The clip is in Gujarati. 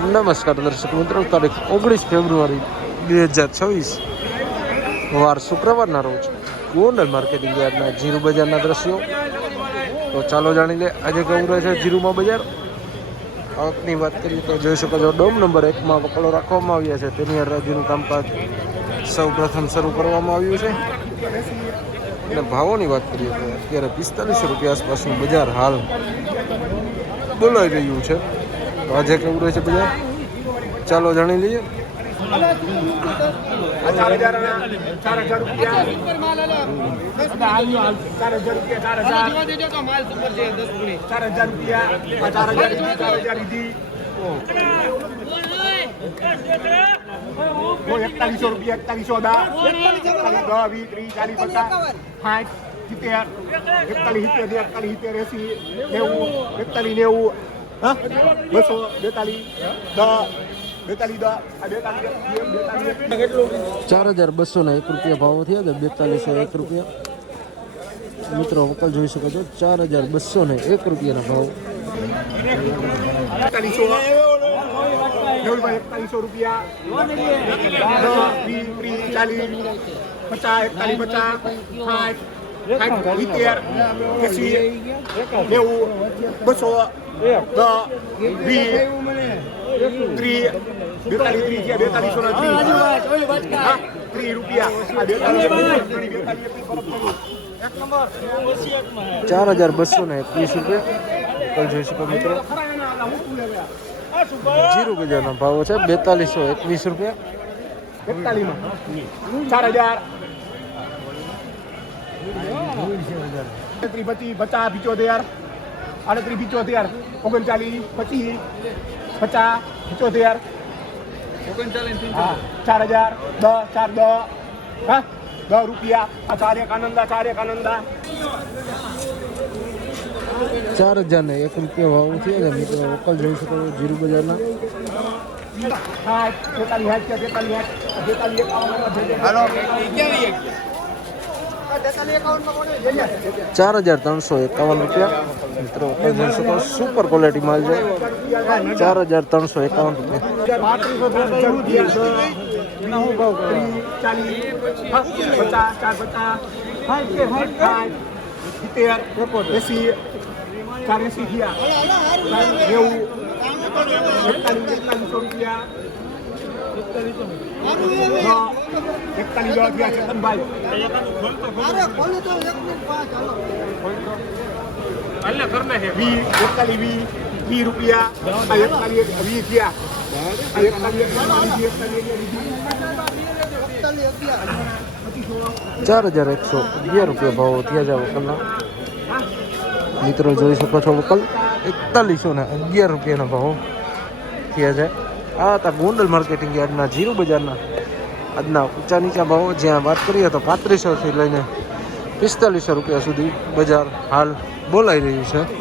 નમસ્કાર દર્શક મિત્રો, તારીખ ઓગણીસ ફેબ્રુઆરી બે હજાર છવ્વીસ. વાર શુક્રવારના રોજ ગોંડલ માર્કેટિંગ યાર્ડના જીરુ બજારના દ્રશ્યો. તો ચાલો જાણી લે, આજે કેવું રહે છે જીરુમાં બજાર? આવકની વાત કરીએ તો જોઈ શકો છો, ડોમ નંબર એકમાં વકલો રાખવામાં આવ્યા છે. તેની હરાજીનું કામકાજ સૌ પ્રથમ શરૂ કરવામાં આવ્યું છે. અને ભાવોની વાત કરીએ તો અત્યારે પિસ્તાલીસો રૂપિયા આસપાસનું બજાર હાલ બોલાઈ રહ્યું છે. આજે કેવું રહે છે બજાર ચાલો જાણી લઈએ. ચાર હજાર ચાર હજાર રૂપિયા. ચાર હજાર રૂપિયા ચાર હજાર. રૂપિયા આ હજાર ચાર હજાર ઓ, એકતાલીસો રૂપિયા એકતાલીસો દા વીસ ત્રીસ ચાલીસ પચાસ. સાઠ સિત્તેર. એકતાલીસ સિત્તેર એકતાલીસ સિત્તેર એસી નેવું એકતાલીસ નેવું. હા બસો બેતાલીસ દસ બેતાલીસ દસ આ બેતાલીસ એક, બેતાલીસ એક. કેટલું ચાર હજાર બસો ને એક રૂપિયા ભાવો થયા છે બેતાલીસો એક રૂપિયા. મિત્રો વકલ જોઈ શકો છો ચાર હજાર બસો ને એક રૂપિયાના ભાવ. એકતાલીસો મેહુલભાઈ એકતાલીસો રૂપિયા. દસ વીસ ત્રીસ ચાલીસ પચાસ એકતાલીસ પચાસ સાઠ સાઠ સિત્તેર એસી નેવું બસો દસ વીસ ત્રીસ બેતાલીસ ત્રીસ થયા બેતાલીસો ના ત્રીસ હા, ત્રીસ રૂપિયા. આ બેતાલીસ બેતાલીસ ચાર હજાર બસો ને એકવીસ રૂપિયા. વકલ જોઈ શકો મિત્રો. જીરો બજારના ભાવો છે બેતાલીસો એકવીસ રૂપિયા. એકતાલીસમાં ચાર હજાર. ત્રીસ પચીસ પચાસ પિચોતેર આડત્રીસ પિચોતેર ઓગણચાલીસ પચીસ પચાસ પિચોતેર હા ચાર હજાર દસ ચાર દસ હા દસ રૂપિયા આ ચાર એક આનંદા ચાર એક આનંદા ચાર હજાર ને એક રૂપિયા ભાવ થયા છે મિત્રો વકલ જોઈ શકો છો જીરો બજારના સાઠ તેતાલીસ સાઠ તેતાલીસ સાઠ તેતાલીસ એકાવન ચાર હજાર ત્રણસો એકાવન રૂપિયા મિત્રો વકલ જોઈ શકો છો. સુપર ક્વોલિટી માલ છે ચાર હજાર ત્રણસો એકાવન રૂપિયા ચાર એસી થયા થયા ચેતનભાઈ વી એકતાલીસ વી વી રૂપિયા આ એકતાલીસ વી થયા. ચાર હજાર એકસો અગિયાર રૂપિયા ભાવ થયા છે વકલના મિત્રો જોઈ શકો છો વકલ એકતાલીસો ને અગિયાર રૂપિયાના ભાવ થયા છે. આ હતા ગોંડલ માર્કેટિંગ યાર્ડના જીરો બજારના આજના ઊંચા નીચા ભાવો જ્યાં વાત કરીએ તો પાંત્રીસોથી લઈને પિસ્તાલીસો રૂપિયા સુધી બજાર હાલ બોલાઈ રહ્યું છે.